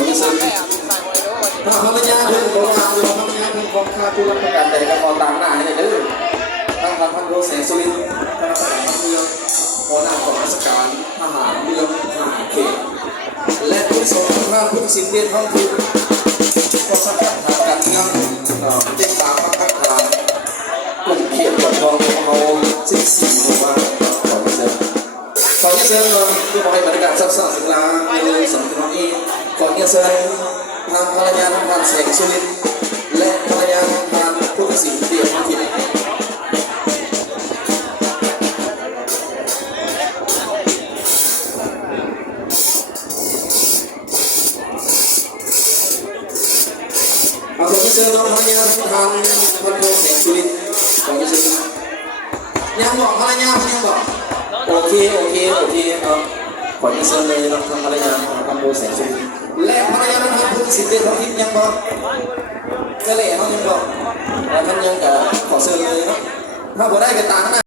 ของที่ซื้อถ้าภรรยาเป็นโบราณหรือภรรยาเป็นของข้าผู้รับประกันใดก็พอตามหน้าให้ได้เลยทางพันโรแสงสุรินทร์คณะทหารเมืองหัวหน้ากองราชการทหารเมืองทหารเขตและผู้ทรงพระผู้สิทธิเดียนท้องถิ่นก็สังกัดทางการเมืองติดตามพักทางกลุ่มเขตปกครองของเรา14หมู่บ้านขอเชิญผู้บริหารการทรัพย์สินศิลาในสมรภูมิขอเชิญทางภรรยาทางการแสงสุรินทร์และภรรยาทางการผู้สิทธิเดียนท้องถิ่นขอเชิญน้องภรรยาทางพันโทแสงสุรินทร์ขอเชิญยังบอกภรรยายังบอกโอเคขอเชิญเลยน้องภรรยาทางพันโทแสงสุรินทร์และภรรยาทางผู้สิทธิเดียนท้องถิ่นยังบอกจะเละเขายังบอกท่านยังกับขอเชิญเลยนะถ้าบ่ได้ก็ตามนะ